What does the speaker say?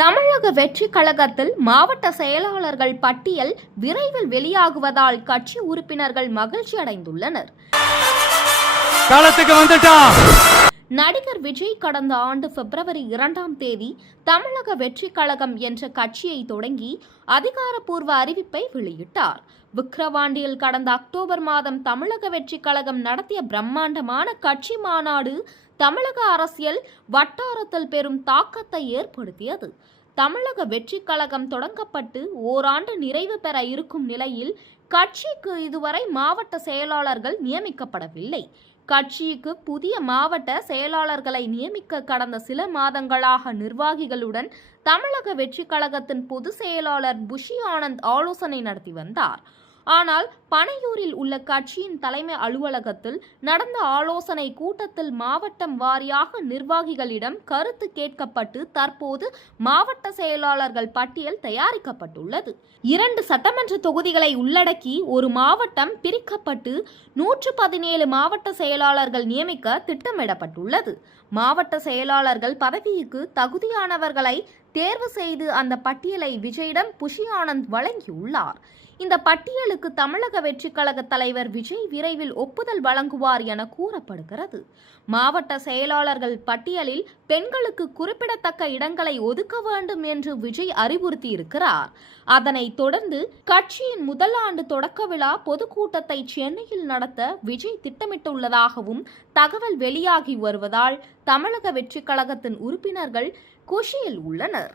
தமிழக வெற்றி கழகத்தில் மாவட்ட செயலாளர்கள் பட்டியல் விரைவில் வெளியாகுவதால் கட்சி உறுப்பினர்கள் மகிழ்ச்சி அடைந்துள்ளனர். நடிகர் விஜய் கடந்த ஆண்டு பிப்ரவரி 2ஆம் தேதி தமிழக வெற்றி கழகம் என்ற கட்சியை தொடங்கி அதிகாரப்பூர்வ அறிவிப்பை வெளியிட்டார். விக்கிரவாண்டியில் கடந்த அக்டோபர் மாதம் தமிழக வெற்றி கழகம் நடத்திய பிரம்மாண்டமான கட்சி மாநாடு தமிழக அரசியல் வட்டாரத்தில் பெரும் தாக்கத்தை ஏற்படுத்தியது. தமிழக வெற்றி கழகம் தொடங்கப்பட்டு ஓராண்டு நிறைவு பெற இருக்கும் நிலையில் கட்சிக்கு இதுவரை மாவட்ட செயலாளர்கள் நியமிக்கப்படவில்லை. கட்சிக்கு புதிய மாவட்ட செயலாளர்களை நியமிக்க கடந்த சில மாதங்களாக நிர்வாகிகளுடன் தமிழக வெற்றி கழகத்தின் பொதுச் செயலாளர் புஷி ஆனந்த் ஆலோசனை நடத்தி வந்தார். ஆனால் பனையூரில் உள்ள கட்சியின் தலைமை அலுவலகத்தில் நடந்த ஆலோசனை கூட்டத்தில் மாவட்டம் வாரியாக நிர்வாகிகளிடம் கருத்து கேட்கப்பட்டு தற்போது மாவட்ட செயலாளர்கள் பட்டியல் தயாரிக்கப்பட்டுள்ளது. 2 சட்டமன்ற தொகுதிகளை உள்ளடக்கி ஒரு மாவட்டம் பிரிக்கப்பட்டு 117 மாவட்ட செயலாளர்கள் நியமிக்க திட்டமிடப்பட்டுள்ளது. மாவட்ட செயலாளர்கள் பதவிக்கு தகுதியானவர்களை தேர்வு செய்து அந்த பட்டியலை விஜயிடம் புஷி ஆனந்த் வழங்கியுள்ளார். இந்த பட்டியலுக்கு தமிழக வெற்றி கழக தலைவர் விஜய் விரைவில் ஒப்புதல் வழங்குவார் என கூறப்படுகிறது. மாவட்ட செயலாளர்கள் பட்டியலில் பெண்களுக்கு குறிப்பிடத்தக்க இடங்களை ஒதுக்க வேண்டும் என்று விஜய் அறிவுறுத்தியிருக்கிறார். அதனைத் தொடர்ந்து கட்சியின் முதல் ஆண்டு தொடக்க விழா பொதுக்கூட்டத்தை சென்னையில் நடத்த விஜய் திட்டமிட்டுள்ளதாகவும் தகவல் வெளியாகி வருவதால் தமிழக வெற்றி கழகத்தின் உறுப்பினர்கள் குஷியில் உள்ளனர்.